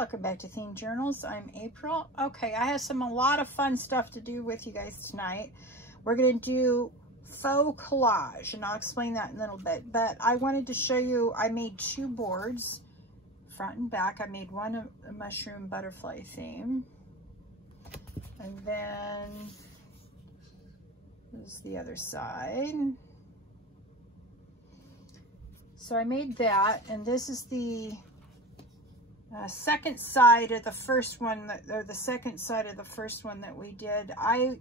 Welcome back to Themed Journals. I'm April. Okay, I have a lot of fun stuff to do with you guys tonight. We're going to do faux collage, and I'll explain that in a little bit. But I wanted to show you, I made two boards, front and back. I made one a mushroom butterfly theme. And then this is the other side. So I made that, and this is the second side of the first one, or the second side of the first one that we did. I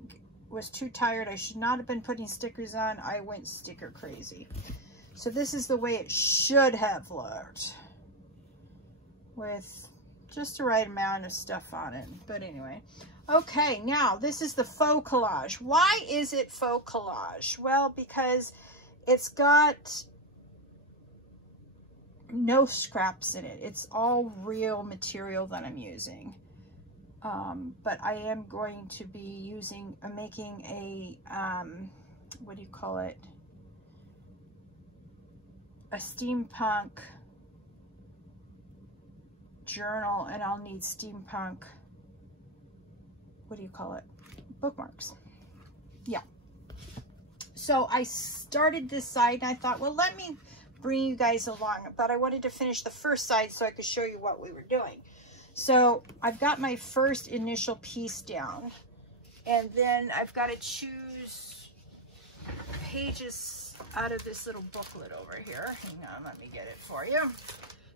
was too tired. I should not have been putting stickers on. I went sticker crazy. So this is the way it should have looked, with just the right amount of stuff on it. But anyway, okay, now this is the faux collage. Why is it faux collage? Well, because it's got no scraps in it. It's all real material that I'm using. But I am going to be making a, what do you call it? A steampunk journal, and I'll need steampunk, what do you call it? Bookmarks. Yeah. So I started this side and I thought, well, let me bring you guys along, but I wanted to finish the first side so I could show you what we were doing. So I've got my first initial piece down, and then I've got to choose pages out of this little booklet over here. Hang on, let me get it for you.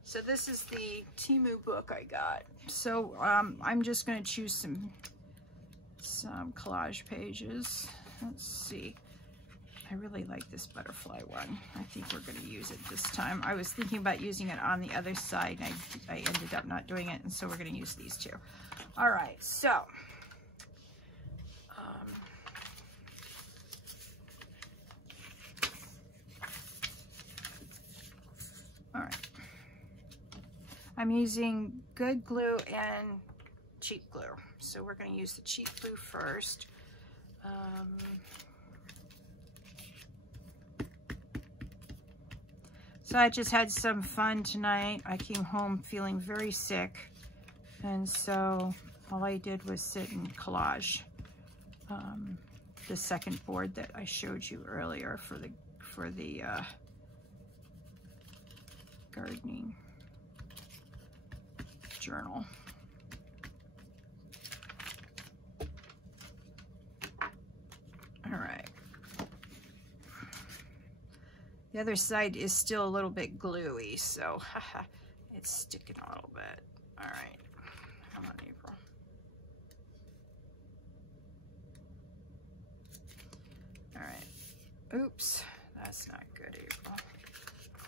So this is the Temu book I got. So I'm just going to choose some collage pages. Let's see. I really like this butterfly one. I think we're going to use it this time. I was thinking about using it on the other side, and I ended up not doing it, and so we're going to use these two. All right, so all right. I'm using good glue and cheap glue. So we're going to use the cheap glue first. So I just had some fun tonight. I came home feeling very sick, and so all I did was sit and collage the second board that I showed you earlier for the gardening journal. All right. The other side is still a little bit gluey, so it's sticking a little bit. All right, come on, April. All right, oops, that's not good, April.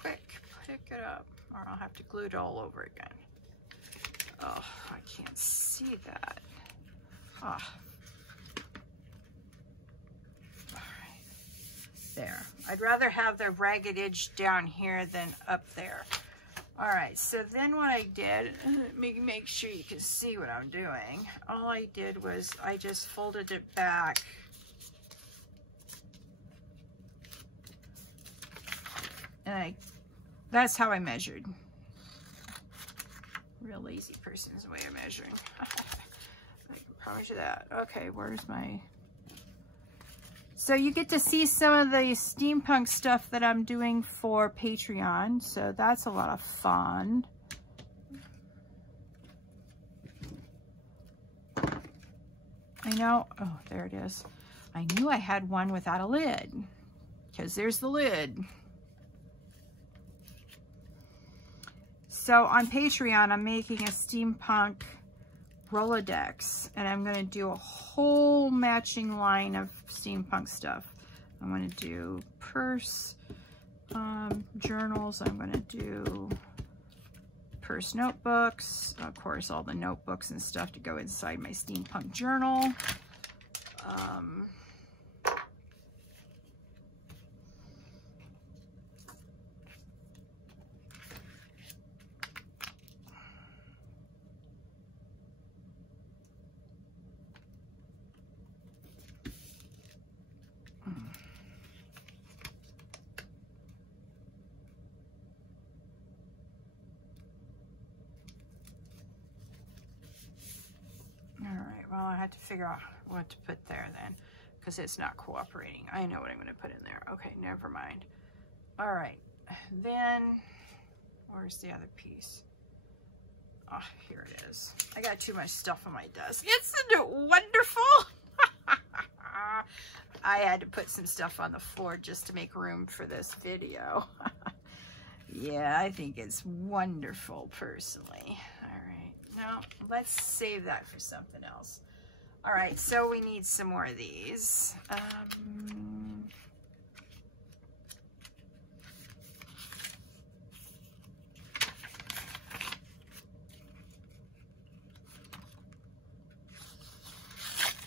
Quick, pick it up, or I'll have to glue it all over again. Oh, I can't see that. Ah. There. I'd rather have the ragged edge down here than up there. All right, so then what I did, make sure you can see what I'm doing. All I did was I just folded it back. And that's how I measured. Real lazy person's way of measuring. I can promise you that. Okay, where's my... So you get to see some of the steampunk stuff that I'm doing for Patreon. So that's a lot of fun. I know, oh, there it is. I knew I had one without a lid, because there's the lid. So on Patreon, I'm making a steampunk Rolodex, and I'm going to do a whole matching line of steampunk stuff. I'm going to do purse journals. I'm going to do purse notebooks, of course, all the notebooks and stuff to go inside my steampunk journal. well, I have to figure out what to put there then, because it's not cooperating. I know what I'm going to put in there. Okay, never mind. All right, then where's the other piece? Oh, here it is. I got too much stuff on my desk. Isn't it wonderful? I had to put some stuff on the floor just to make room for this video. Yeah, I think it's wonderful personally. All right, now let's save that for something else. All right, so we need some more of these.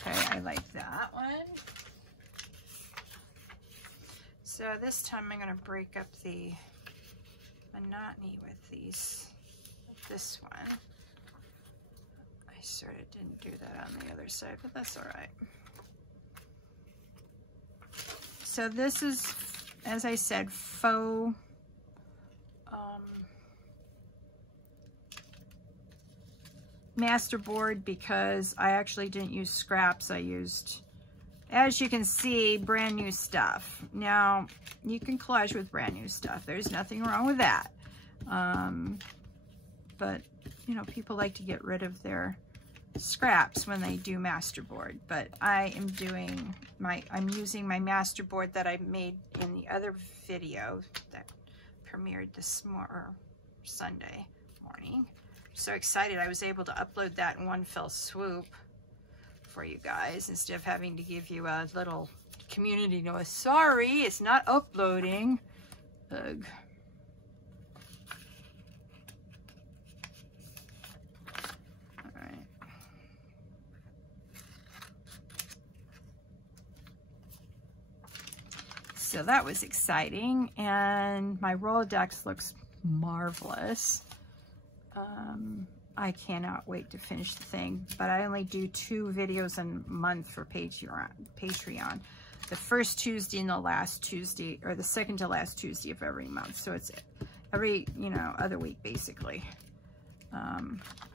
Okay, I like that one. So this time I'm going to break up the monotony with this one. I sort of didn't do that on the other side, but that's all right. So this is, as I said, faux masterboard, because I actually didn't use scraps. I used, as you can see, brand new stuff. Now, you can collage with brand new stuff. There's nothing wrong with that. But, you know, people like to get rid of their scraps when they do masterboard. But I am doing I'm using my masterboard that I made in the other video that premiered this Sunday morning. So excited I was able to upload that in one fell swoop for you guys, instead of having to give you a little community notice. Sorry, it's not uploading. Ugh. All right. So that was exciting, and my Rolodex looks marvelous. I cannot wait to finish the thing, but I only do 2 videos a month for Patreon. The first Tuesday and the last Tuesday, or the second to last Tuesday of every month. So it's every, you know, other week basically.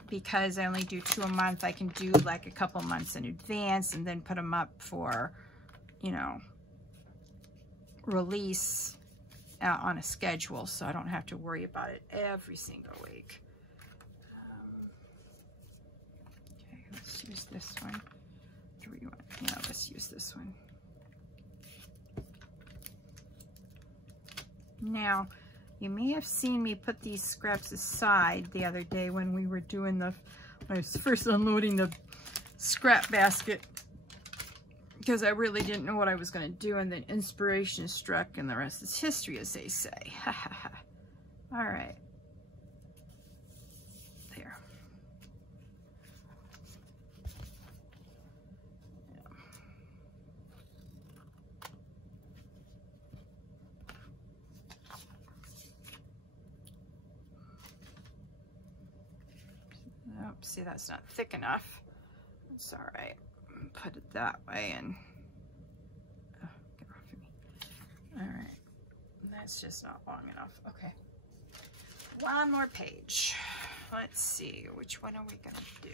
Because I only do 2 a month, I can do like a couple months in advance and then put them up for, you know, release on a schedule, so I don't have to worry about it every single week. Let's use this one. Do we want? Yeah, let's use this one. Now, you may have seen me put these scraps aside the other day when we were doing when I was first unloading the scrap basket, because I really didn't know what I was going to do, and then inspiration struck, and the rest is history, as they say. All right. There. Oh, see, that's not thick enough. It's all right. Put it that way, and oh, get off of me. All right, that's just not long enough. Okay, one more page. Let's see, which one are we gonna do?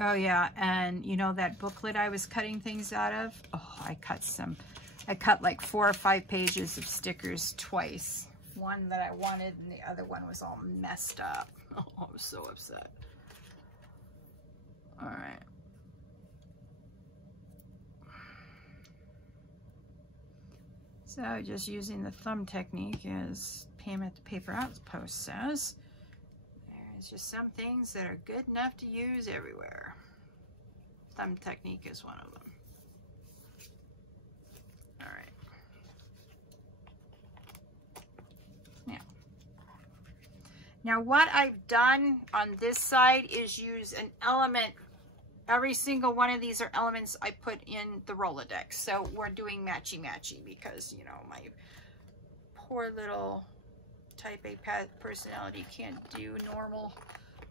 Oh yeah, and you know that booklet I was cutting things out of? Oh, I cut like 4 or 5 pages of stickers twice. One that I wanted and the other one was all messed up. Oh, I was so upset. All right. So just using the thumb technique, as Pam at the Paper Outpost says. It's just some things that are good enough to use everywhere. Thumb technique is one of them. All right. Now what I've done on this side is use an element. Every single one of these are elements I put in the Rolodex. So we're doing matchy-matchy because, you know, my poor little Type A personality can't do normal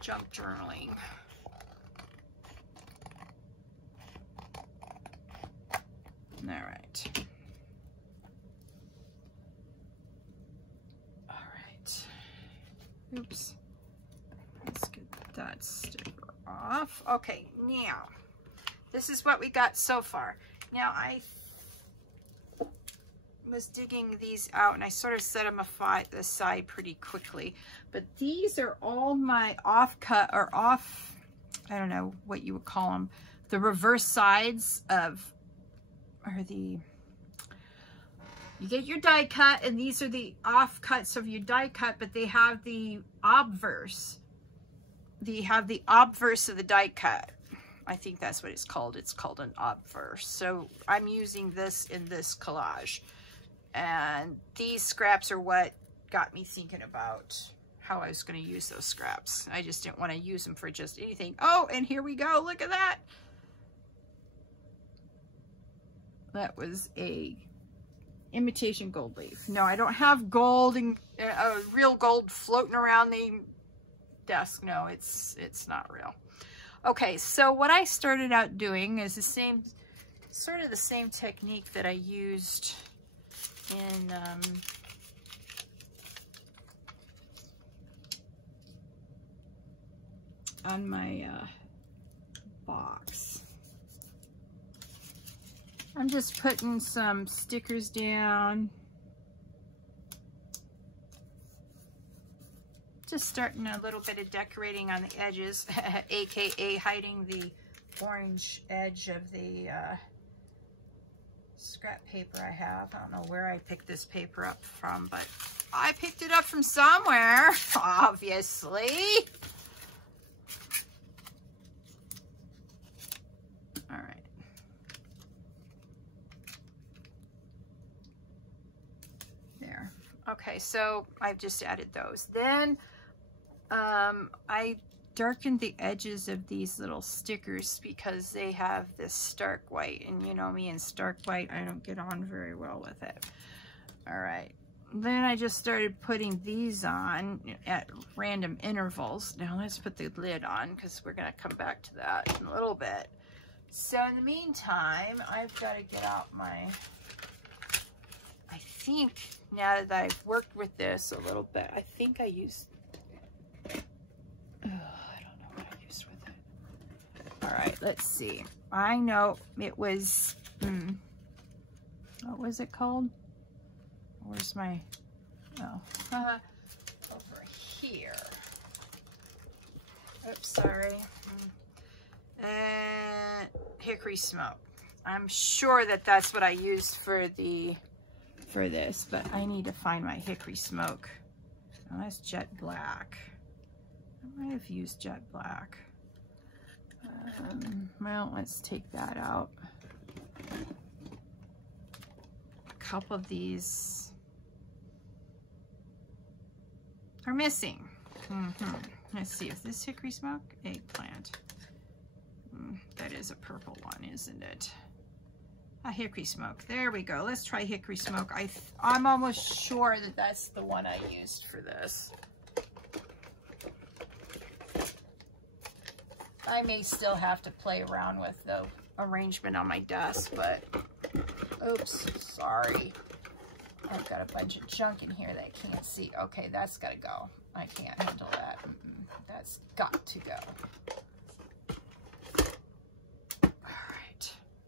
junk journaling. All right. All right. Oops. Let's get that sticker off. Okay, now, this is what we got so far. Now, I was digging these out and I sort of set them aside pretty quickly, but these are all my off-cut or off, I don't know what you would call them, the reverse sides of, or the, you get your die cut and these are the off-cuts of your die cut, but they have the obverse. They have the obverse of the die cut. I think that's what it's called. It's called an obverse. So I'm using this in this collage. And these scraps are what got me thinking about how I was going to use those scraps. I just didn't want to use them for just anything. Oh, and here we go. Look at that. That was a imitation gold leaf. No, I don't have gold and real gold floating around the desk. No, it's not real. Okay, so what I started out doing is the same, sort of the same technique that I used in on my box. I'm just putting some stickers down. Just starting a little bit of decorating on the edges, aka hiding the orange edge of the scrap paper I have. I don't know where I picked this paper up from, but I picked it up from somewhere, obviously. All right. There. Okay, so I've just added those. Then I darkened the edges of these little stickers because they have this stark white, and you know me and stark white, I don't get on very well with it. All right, then I just started putting these on at random intervals. Now let's put the lid on because we're gonna come back to that in a little bit. So in the meantime, I've got to get out my, I think now that I've worked with this a little bit, I think I used, I don't know what I used with it. All right, let's see. I know it was, what was it called? Where's my, oh, over here. Oops, sorry. Hickory smoke. I'm sure that that's what I used for this, but I need to find my hickory smoke. Oh, that's jet black. I might have used jet black. Well, let's take that out. A couple of these are missing. Let's see, is this hickory smoke? Eggplant. That is a purple one, isn't it? A hickory smoke. There we go. Let's try hickory smoke. I'm almost sure that that's the one I used for this. I may still have to play around with the arrangement on my desk, but oops, sorry. I've got a bunch of junk in here that I can't see. Okay, that's got to go. I can't handle that. That's got to go.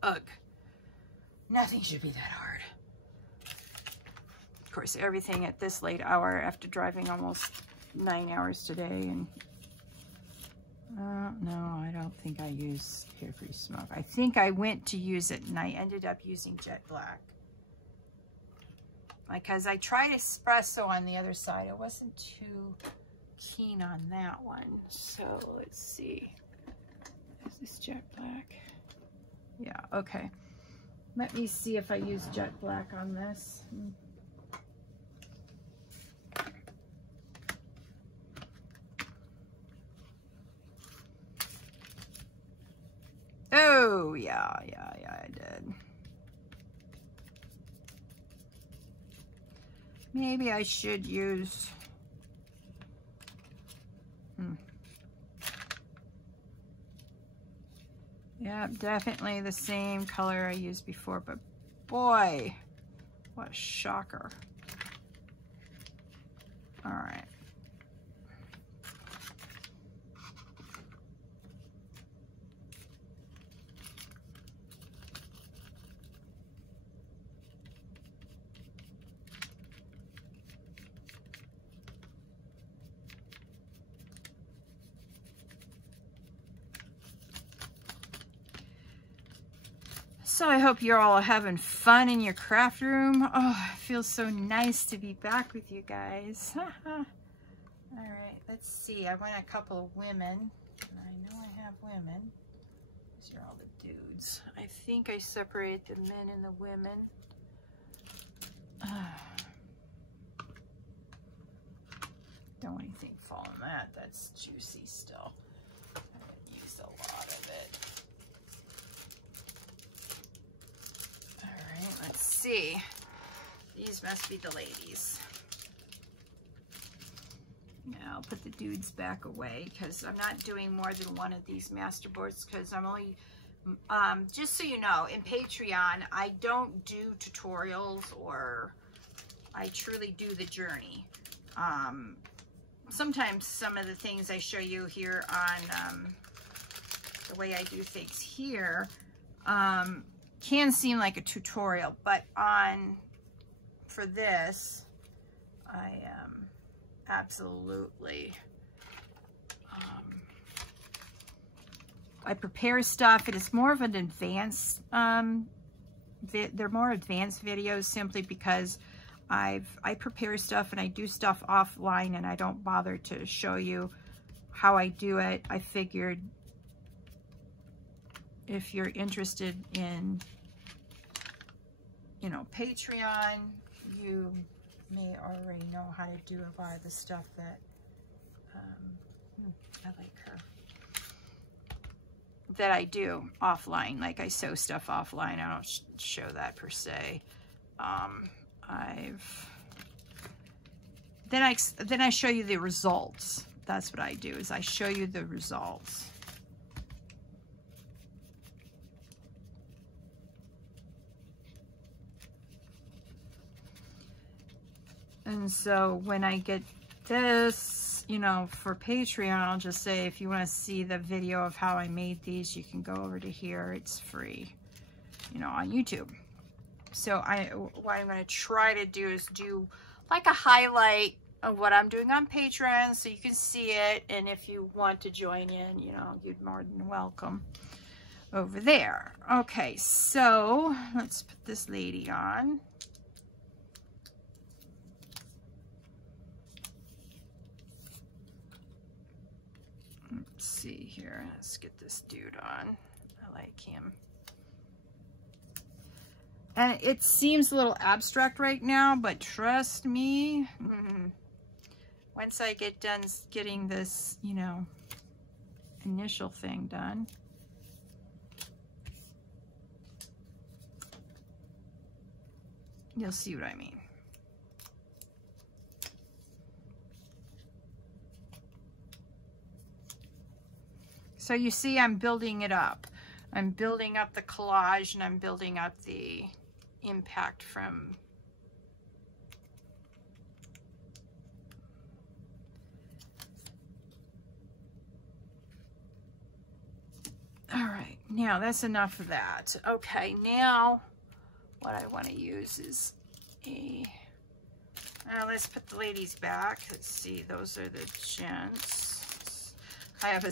Ugh. Nothing should be that hard. Of course, everything at this late hour after driving almost 9 hours today, and no, I don't think I use hickory smoke. I think I went to use it and I ended up using jet black. Because I tried espresso on the other side. I wasn't too keen on that one. So let's see. Is this jet black? Yeah, okay. Let me see if I use jet black on this. Oh, yeah, I did. Maybe I should use... Yeah, definitely the same color I used before, but boy, what a shocker. All right. So I hope you're all having fun in your craft room. Oh, it feels so nice to be back with you guys. All right, let's see. I want a couple of women. I know I have women. These are all the dudes. I think I separate the men and the women. Don't want anything fall on that. That's juicy still. I'm gonna use a lot of it. All right, let's see. These must be the ladies. Now I'll put the dudes back away because I'm not doing more than one of these masterboards because I'm only, just so you know, in Patreon, I don't do tutorials, or I truly do the journey. Sometimes some of the things I show you here on the way I do things here can seem like a tutorial, but for this, I absolutely, I prepare stuff. It is more of an advanced, they're more advanced videos simply because I prepare stuff and I do stuff offline and I don't bother to show you how I do it. I figured if you're interested in, you know, Patreon, you may already know how to do a lot of the stuff that, I like her, that I do offline. Like I sew stuff offline. I don't show that per se. Then I show you the results. That's what I do, is I show you the results. And so when I get this, you know, for Patreon, I'll just say, if you want to see the video of how I made these, you can go over to here. It's free, you know, on YouTube. So what I'm going to try to do is do like a highlight of what I'm doing on Patreon so you can see it. And if you want to join in, you know, you're more than welcome over there. Okay, so let's put this lady on. Let's see here. Let's get this dude on. I like him. And it seems a little abstract right now, but trust me, once I get done getting this, you know, initial thing done, you'll see what I mean. So you see, I'm building it up. I'm building up the collage and I'm building up the impact from all right, now that's enough of that. Okay, now what I want to use is let's put the ladies back. Let's see, those are the gents. I have a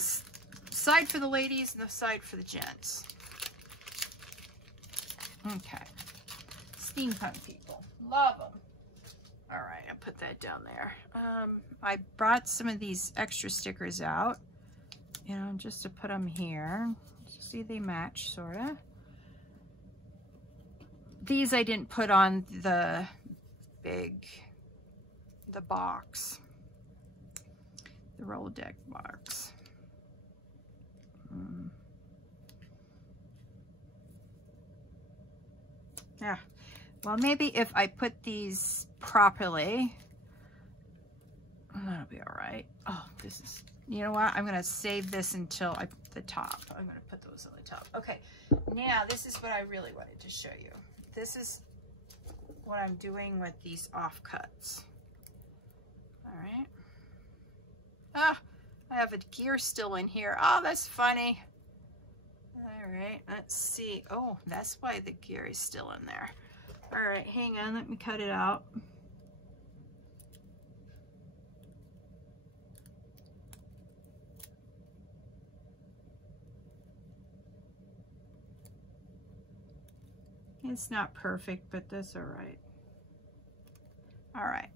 side for the ladies and the side for the gents. Okay. Steampunk people. Love them. All right, I'll put that down there. I brought some of these extra stickers out, you know, just to put them here. See, they match, sort of. These I didn't put on the box. The Rolodex box. Yeah. Well, maybe if I put these properly, that'll be all right. Oh, this is, you know what? I'm going to save this until the top. I'm going to put those on the top. Okay. Now, this is what I really wanted to show you. this is what I'm doing with these offcuts. All right. Ah, I have a gear still in here. Oh, that's funny. All right, let's see. Oh, that's why the gear is still in there. All right, hang on, let me cut it out. It's not perfect, but that's all right. All right,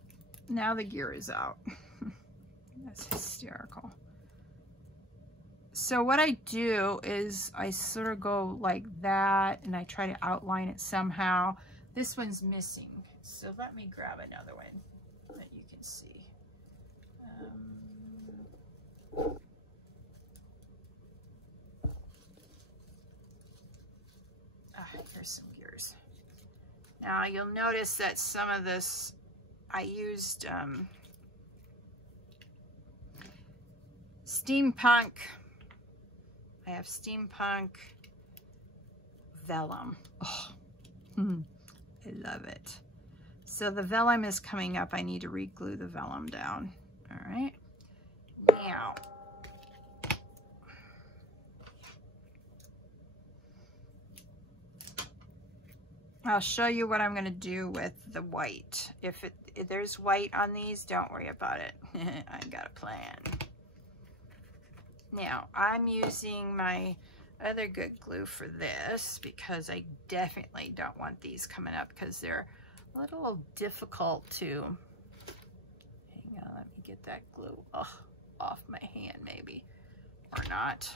now the gear is out. That's hysterical. So what I do is I sort of go like that and I try to outline it somehow. This one's missing, so let me grab another one that you can see. Here's some gears. Now you'll notice that some of this I used steampunk. I have steampunk vellum. Oh, I love it. So the vellum is coming up. I need to re-glue the vellum down. All right. Now, I'll show you what I'm going to do with the white. If there's white on these, don't worry about it. I got a plan. Now, I'm using my other good glue for this because I definitely don't want these coming up because they're a little difficult to, hang on, let me get that glue off my hand maybe, or not.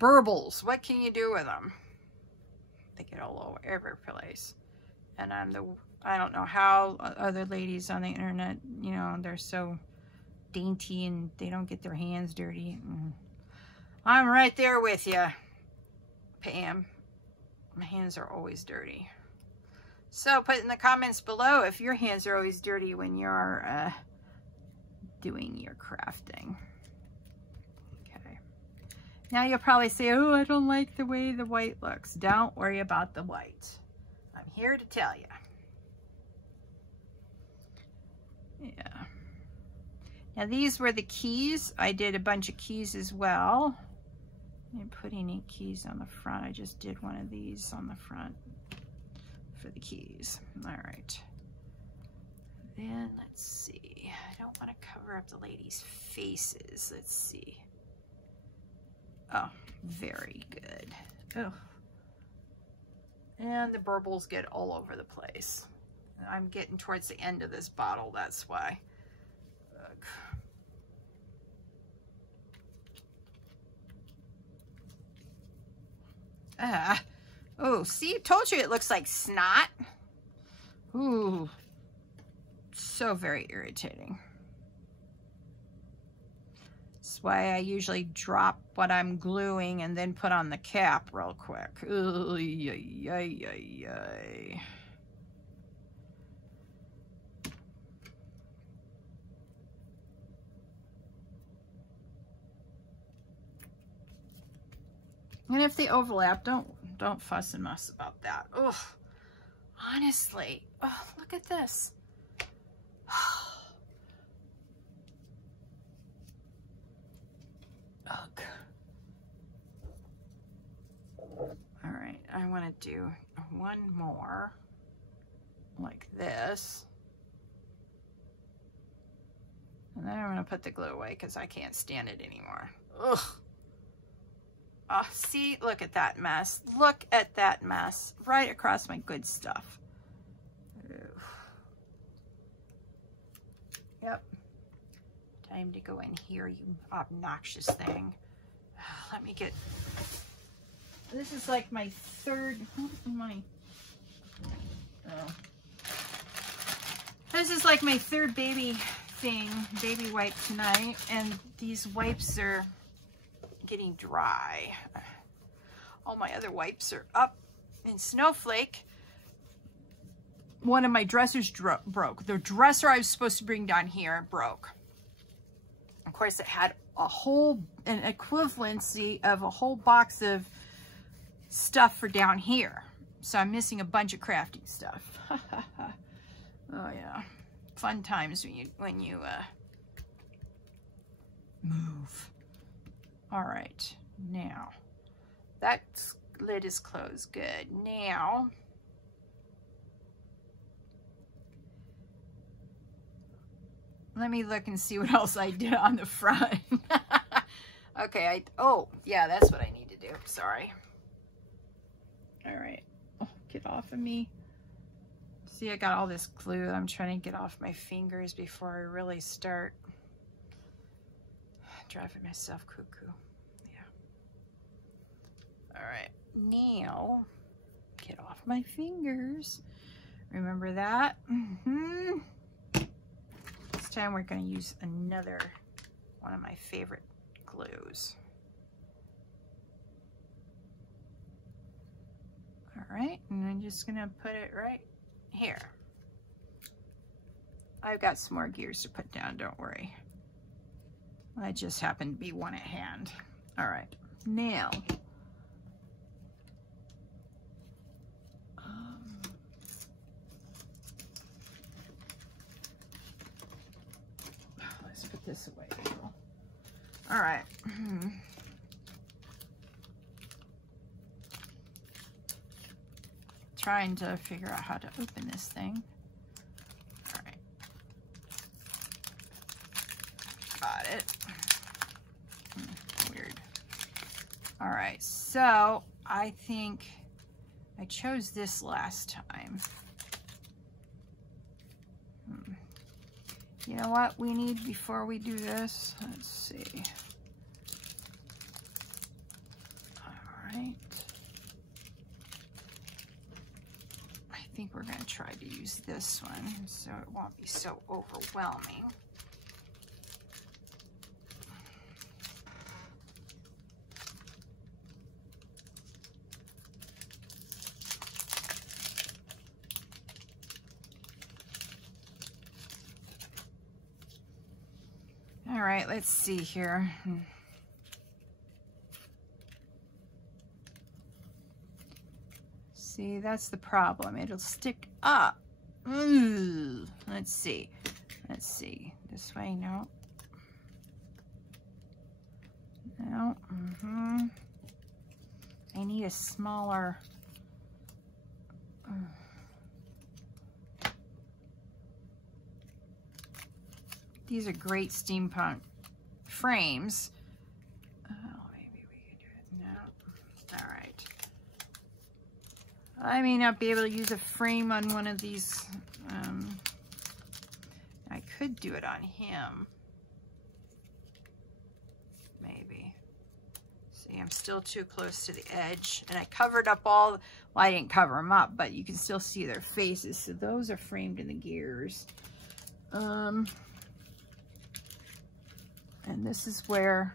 Burbles, what can you do with them? They get all over every place. And I don't know how other ladies on the internet, you know, they're so dainty and they don't get their hands dirty. I'm right there with you, Pam. My hands are always dirty. So put in the comments below if your hands are always dirty when you're doing your crafting. Okay. Now you'll probably say, oh, I don't like the way the white looks. Don't worry about the white. I'm here to tell you. Yeah. Now these were the keys. I did a bunch of keys as well. I didn't put any keys on the front. I just did one of these on the front for the keys. All right. Then let's see. I don't want to cover up the ladies' faces. Let's see. Oh, very good. Oh. And the burbles get all over the place. I'm getting towards the end of this bottle, that's why. Ugh. Oh, see, told you it looks like snot. Ooh, so very irritating. That's why I usually drop what I'm gluing and then put on the cap real quick. Ooh, yay, yay, yay, yay. And if they overlap, don't fuss and muss about that. Ugh. Honestly. Oh, look at this. Ugh. All right, I want to do one more like this. And then I'm going to put the glue away because I can't stand it anymore. Ugh. Oh, see, look at that mess. Look at that mess right across my good stuff. Ugh. Yep. Time to go in here, you obnoxious thing. Let me get, this is like my third, this is like my third baby wipe tonight, and these wipes are getting dry. All my other wipes are up in Snowflake. One of my dressers broke. The dresser I was supposed to bring down here broke. Of course, it had an equivalency of a whole box of stuff for down here. So I'm missing a bunch of crafting stuff. Oh yeah, fun times when you move. All right, now that lid is closed. Good. Now let me look and see what else I did on the front. Okay, oh yeah, that's what I need to do. Sorry. All right. Oh, get off of me. See, I got all this glue that I'm trying to get off my fingers before I really start driving myself cuckoo. Yeah. All right, now get off my fingers. Remember that? This time we're going to use another one of my favorite glues. All right, and I'm just going to put it right here. I've got some more gears to put down, don't worry. I just happen to be one at hand. All right, now let's put this away. All right. Trying to figure out how to open this thing. All right. Got it. Weird. All right, so I think I chose this last time. You know what we need before we do this? Let's see. All right. I think we're going to try to use this one so it won't be so overwhelming. All right, let's see here. See, that's the problem. It'll stick up. Ooh. Let's see. Let's see. This way, no. No. I need a smaller. These are great steampunk frames. Oh, maybe we can do it now. All right. I may not be able to use a frame on one of these. I could do it on him. Maybe. See, I'm still too close to the edge. And I covered up all, well, I didn't cover them up, but you can still see their faces. So those are framed in the gears. And this is where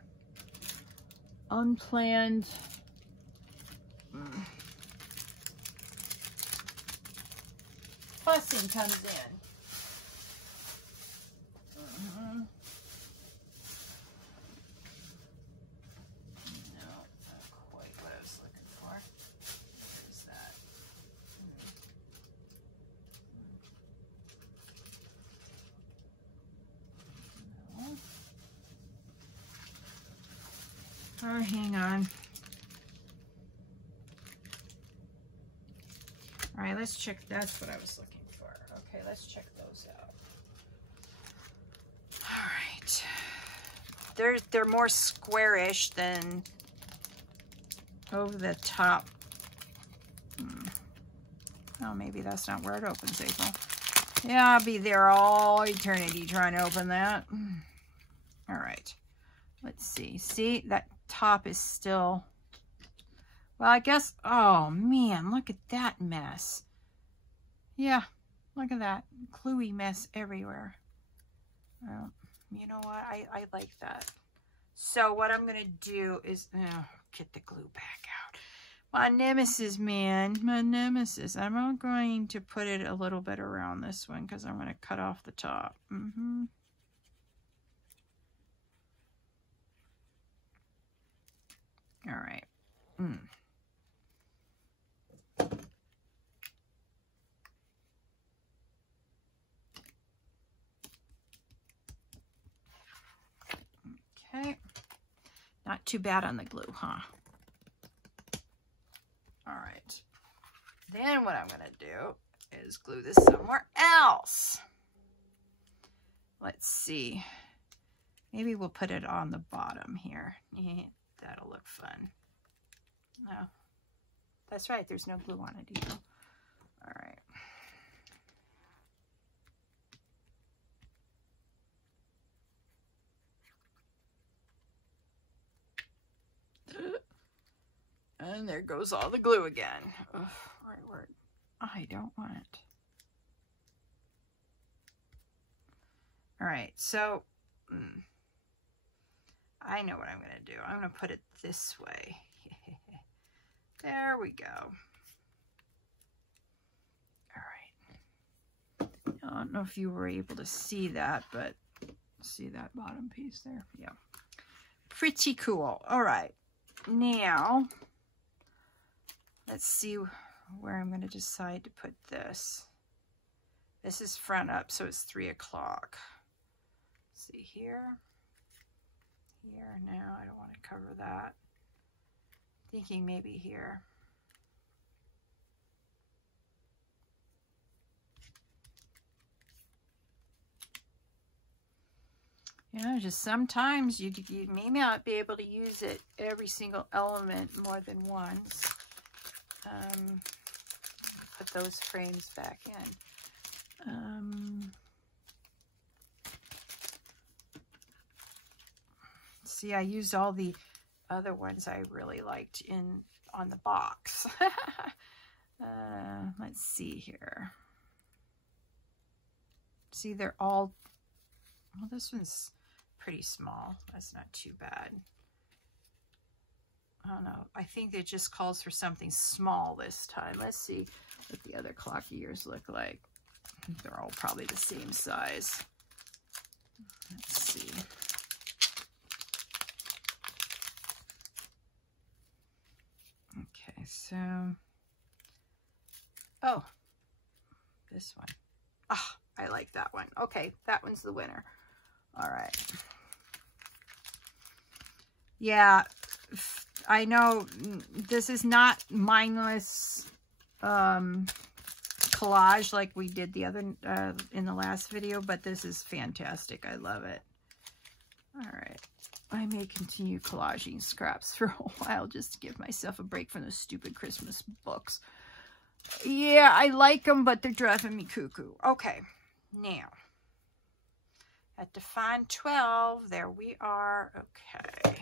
unplanned fussing comes in. No, not quite what I was looking for. There's that. No. Oh, hang on. All right, let's check. That's what I was looking for. Okay, let's check those out. All right. They're more squarish than over the top. Oh, maybe that's not where it opens, April. Yeah, I'll be there all eternity trying to open that. All right. Let's see. See, that top is still, well, I guess, oh man, look at that mess. Yeah, look at that gluey mess everywhere. Well, you know what, I like that. So what I'm gonna do is get the glue back out. My nemesis, man, my nemesis. I'm going to put it a little bit around this one because I'm going to cut off the top. All right. Okay. Not too bad on the glue, huh? All right. Then what I'm going to do is glue this somewhere else. Let's see. Maybe we'll put it on the bottom here. That'll look fun. No. That's right. There's no glue on it either. All right. And there goes all the glue again. Ugh, right word. I don't want it. All right, so I know what I'm going to do. I'm going to put it this way. There we go. All right. I don't know if you were able to see that, but see that bottom piece there? Yeah. Pretty cool. All right. Now, let's see where I'm going to decide to put this. This is front up, so it's 3 o'clock. See here. Here now. I don't want to cover that. Thinking maybe here. You know, just sometimes you may not be able to use it every single element more than once. Put those frames back in. See, I used all the other ones I really liked on the box. Let's see here. See, they're all, well, this one's pretty small. That's not too bad. I don't know. I think it just calls for something small this time. Let's see what the other clock ears look like. They're all probably the same size. Let's see. Okay, so, oh, this one. Ah, I like that one. Okay, that one's the winner. All right. Yeah, I know this is not mindless collage like we did the other in the last video, but this is fantastic. I love it. All right. I may continue collaging scraps for a while just to give myself a break from those stupid Christmas books. Yeah, I like them, but they're driving me cuckoo. Okay, now, at Define 12, there we are. Okay.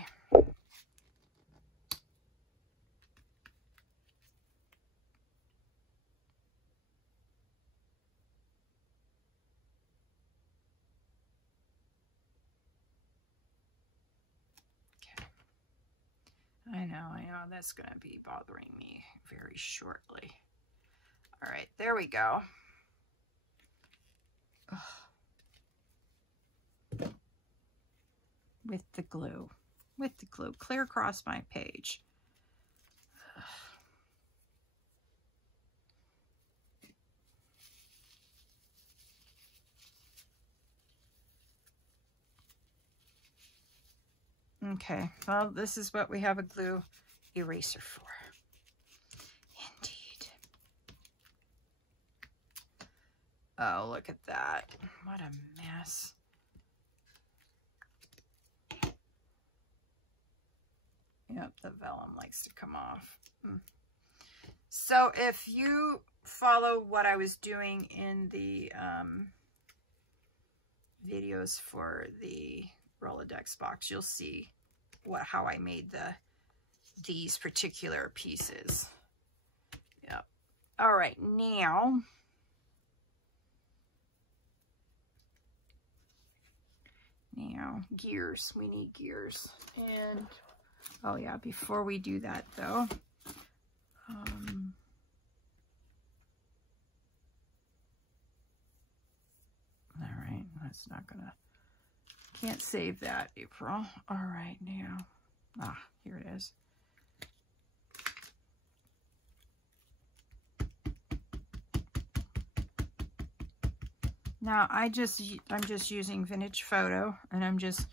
I know, that's going to be bothering me very shortly. All right, there we go. Ugh. With the glue, clear across my page. Okay, well, this is what we have a glue eraser for. Indeed. Oh, look at that. What a mess. Yep, the vellum likes to come off. So if you follow what I was doing in the videos for the Rolodex box, you'll see how I made these particular pieces. Yep. All right, now gears. We need gears. And oh yeah, before we do that though, all right, that's not gonna, can't save that, April. All right, now, here it is. Now I'm just using Vintage Photo, and I'm just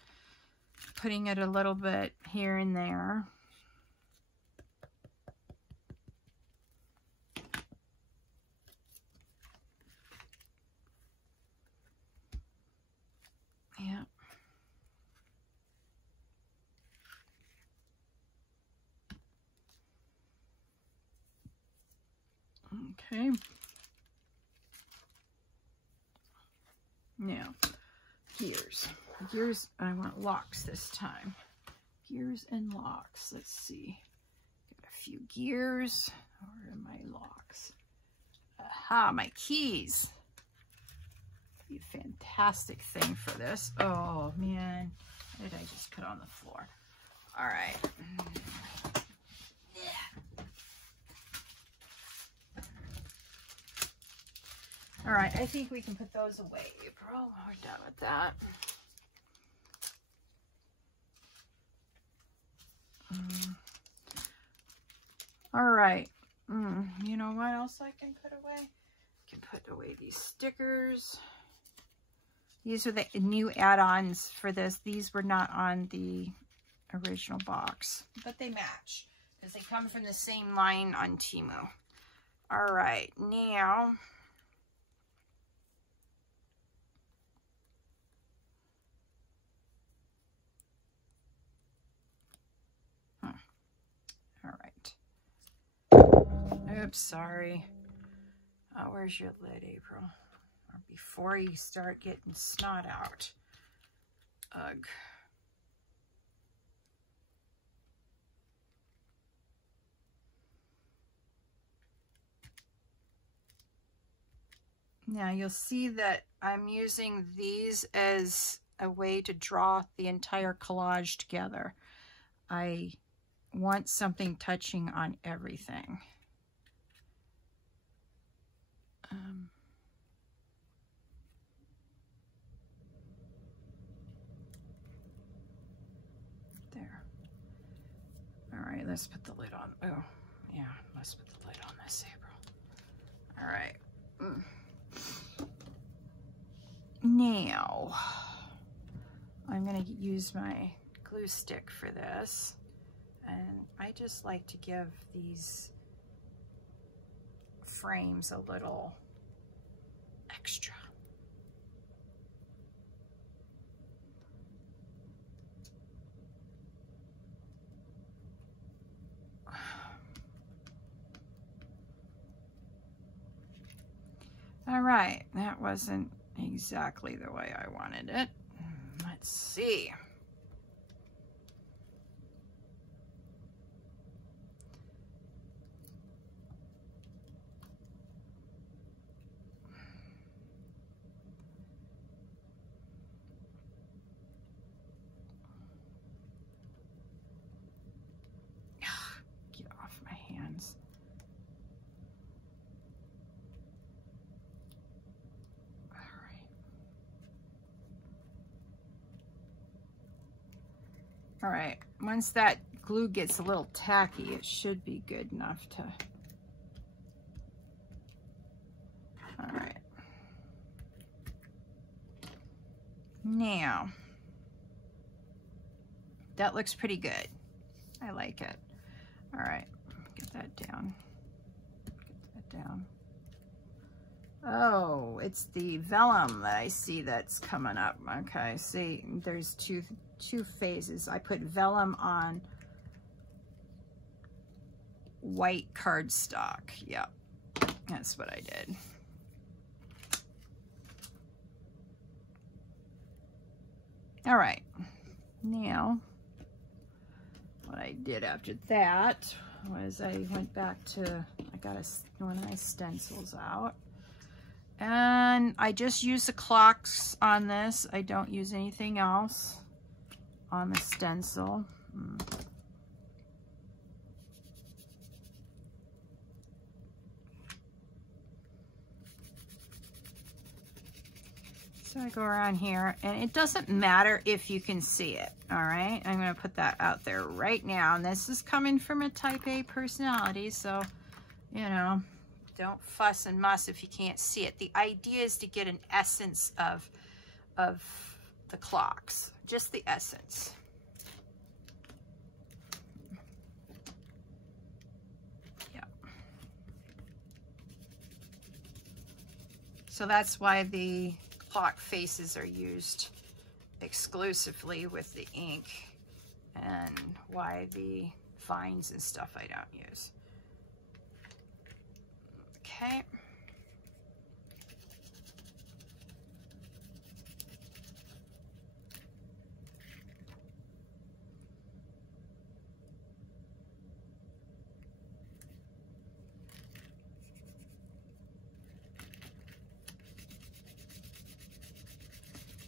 putting it a little bit here and there. Yeah. Okay. Now, gears. Gears, I want locks this time. Gears and locks. Let's see. Got a few gears. Where are my locks? Aha, my keys. Be a fantastic thing for this. Oh, man. What did I just put on the floor? All right. All right, I think we can put those away, April. We're done with that. All right. You know what else I can put away? I can put away these stickers. These are the new add-ons for this. These were not on the original box, but they match because they come from the same line on Temu. All right, now all right. Oops, sorry. Oh, where's your lid, April? Or before you start getting snot out. Ugh. Now you'll see that I'm using these as a way to draw the entire collage together. I want something touching on everything. There. All right, let's put the lid on. Oh, yeah, let's put the lid on this, April. All right. Now, I'm going to use my glue stick for this. And I just like to give these frames a little extra. All right, that wasn't exactly the way I wanted it. Let's see. Get off my hands. All right, once that glue gets a little tacky, it should be good enough to, all right. Now, that looks pretty good. I like it. All right, get that down, get that down. Oh, it's the vellum that I see that's coming up. Okay, see, there's two phases. I put vellum on white cardstock. Yep, that's what I did. All right, now what I did after that was I went back to, I got one of my stencils out. And I just use the clocks on this. I don't use anything else on the stencil. So I go around here, and it doesn't matter if you can see it, all right? I'm gonna put that out there right now. And this is coming from a type A personality, so, you know, Don't fuss and muss if you can't see it. The idea is to get an essence of the clocks, just the essence. Yeah. So that's why the clock faces are used exclusively with the ink, and why the vines and stuff I don't use. Okay.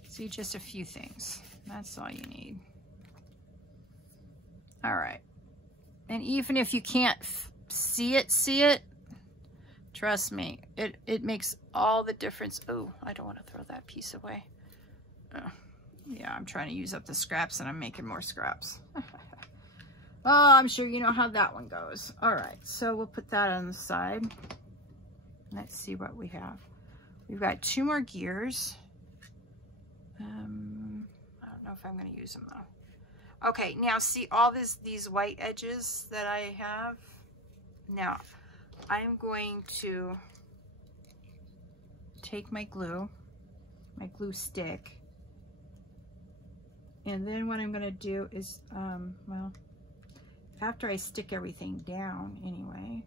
See, just a few things. That's all you need. All right. And even if you can't see it, trust me, it makes all the difference. Oh, I don't want to throw that piece away. Oh, yeah, I'm trying to use up the scraps and I'm making more scraps. Oh, I'm sure you know how that one goes. All right, so we'll put that on the side. Let's see what we have. We've got 2 more gears. I don't know if I'm going to use them though. Okay, now see all these white edges that I have? Now, I'm going to take my glue stick, and then what I'm going to do is, well, after I stick everything down anyway,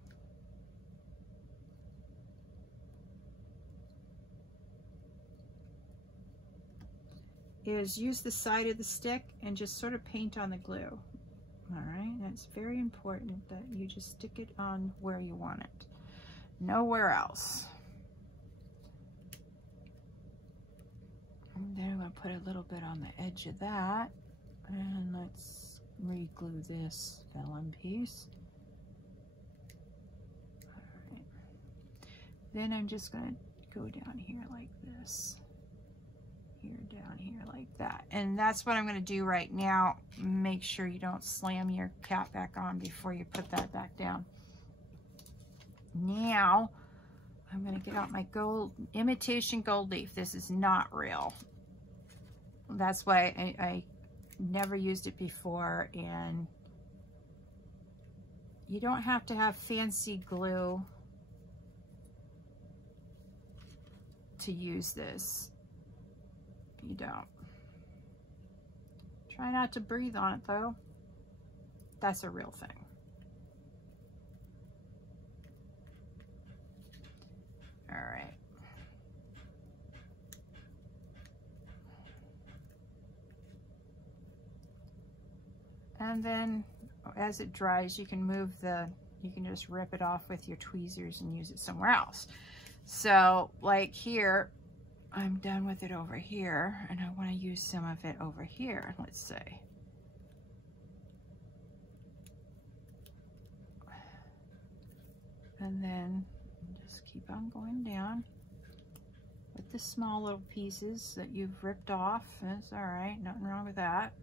is use the side of the stick and just sort of paint on the glue. All right, and it's very important that you just stick it on where you want it, nowhere else. And then I'm going to put a little bit on the edge of that, and let's re-glue this vellum piece. All right. Then I'm just going to go down here like this. Here, down here like that, and that's what I'm going to do right now. Make sure you don't slam your cap back on before you put that back down. Now I'm going to get out my imitation gold leaf. This is not real. That's why I never used it before, and you don't have to have fancy glue to use this. You don't. Try not to breathe on it though. That's a real thing. All right. And then as it dries, you can you can just rip it off with your tweezers and use it somewhere else. So like here, I'm done with it over here, and I want to use some of it over here, let's say. And then just keep on going down with the small little pieces that you've ripped off. That's all right, nothing wrong with that.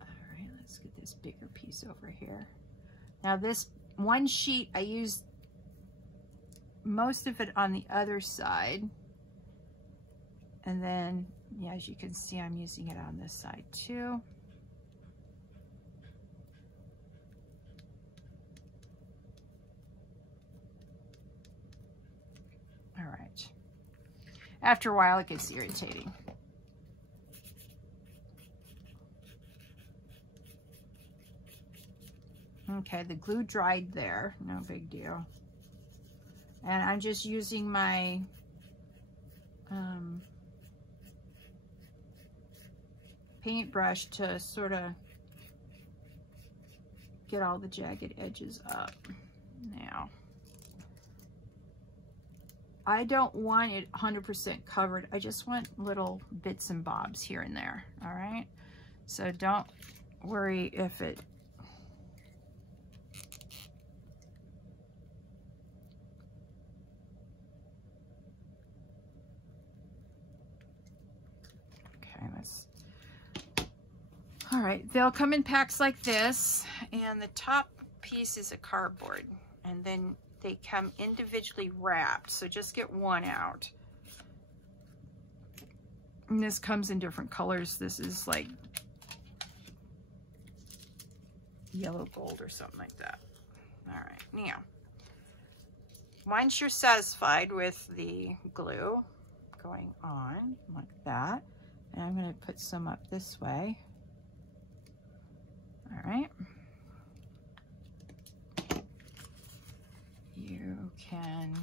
All right, let's get this bigger piece over here. Now this one sheet, I used most of it on the other side, and then yeah, as you can see, I'm using it on this side too. All right, after a while it gets irritating. Okay, the glue dried there, no big deal. And I'm just using my paintbrush to sort of get all the jagged edges up. Now, I don't want it 100% covered. I just want little bits and bobs here and there, all right? So don't worry if it all right, they'll come in packs like this, and the top piece is a cardboard, and then they come individually wrapped. So just get one out. And this comes in different colors. This is like yellow gold or something like that. All right, now, once you're satisfied with the glue going on like that, and I'm going to put some up this way. All right. You can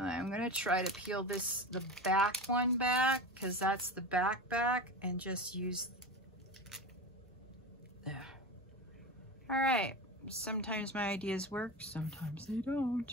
I'm going to try to peel the back one back, because that's the back, and just use there. All right, sometimes my ideas work, sometimes they don't.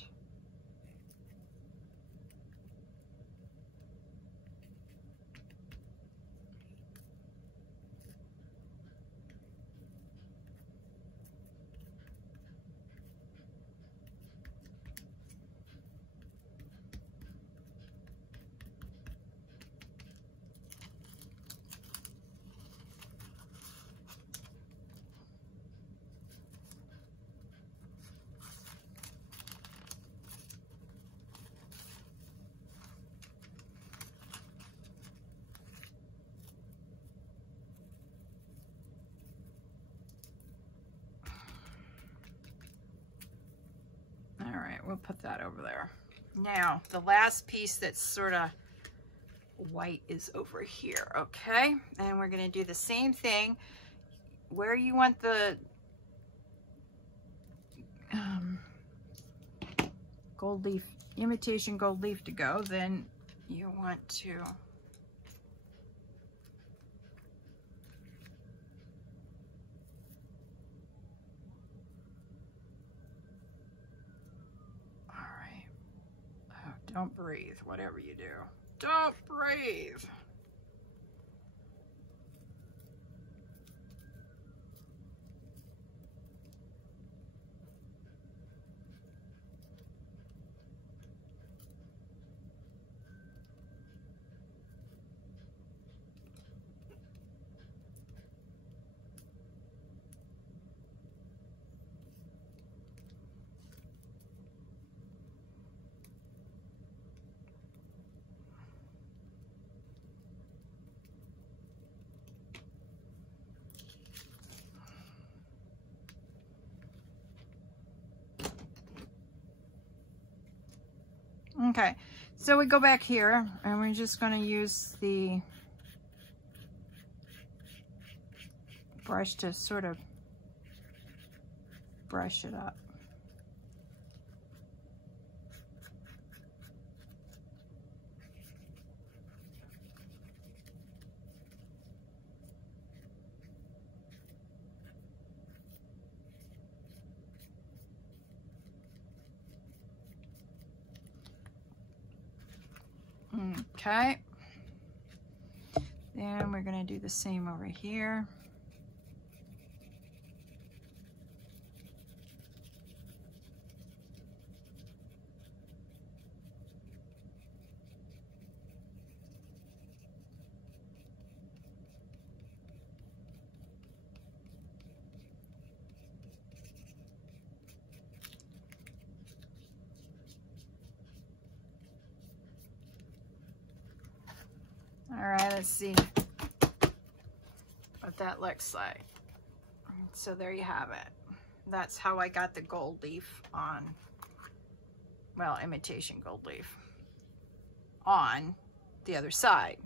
All right, we'll put that over there. Now, the last piece that's sort of white is over here, okay? And we're gonna do the same thing. Where you want the gold leaf, imitation gold leaf to go, then you want to don't breathe, whatever you do. Don't breathe. Okay, so we go back here and we're just going to use the brush to sort of brush it up. Okay, then we're going to do the same over here. All right, let's see what that looks like. So there you have it. That's how I got the gold leaf on, well, imitation gold leaf on the other side.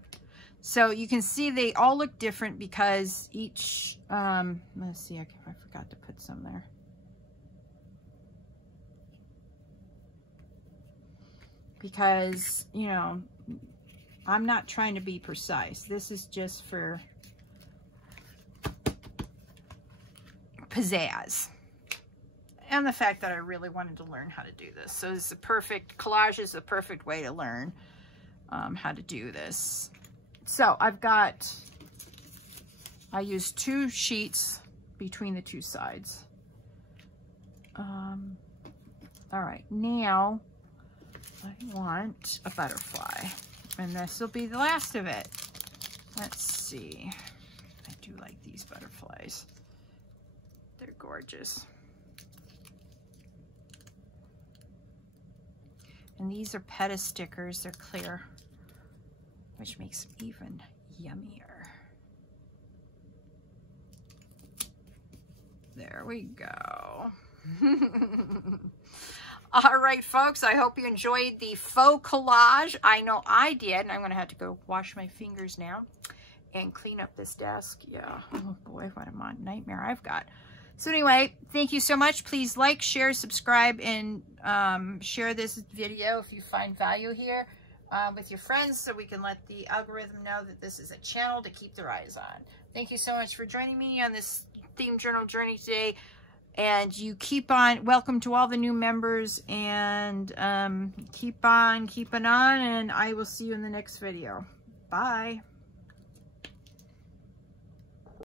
So you can see they all look different because each, let's see, I forgot to put some there. Because, you know, I'm not trying to be precise. This is just for pizzazz. And the fact that I really wanted to learn how to do this. So it's a perfect, collage is the perfect way to learn how to do this. So I used 2 sheets between the 2 sides. All right, now I want a butterfly. and this will be the last of it. Let's see. I do like these butterflies. They're gorgeous. And these are Petta stickers. They're clear, which makes them even yummier. There we go. All right, folks, I hope you enjoyed the faux collage. I know I did, and I'm going to have to go wash my fingers now and clean up this desk. Yeah, oh boy, what a nightmare I've got. So anyway, thank you so much. Please like, share, subscribe, and share this video if you find value here with your friends, so we can let the algorithm know that this is a channel to keep their eyes on. Thank you so much for joining me on this theme journal journey today. And you keep on, welcome to all the new members, and keep on keeping on, and I will see you in the next video. Bye.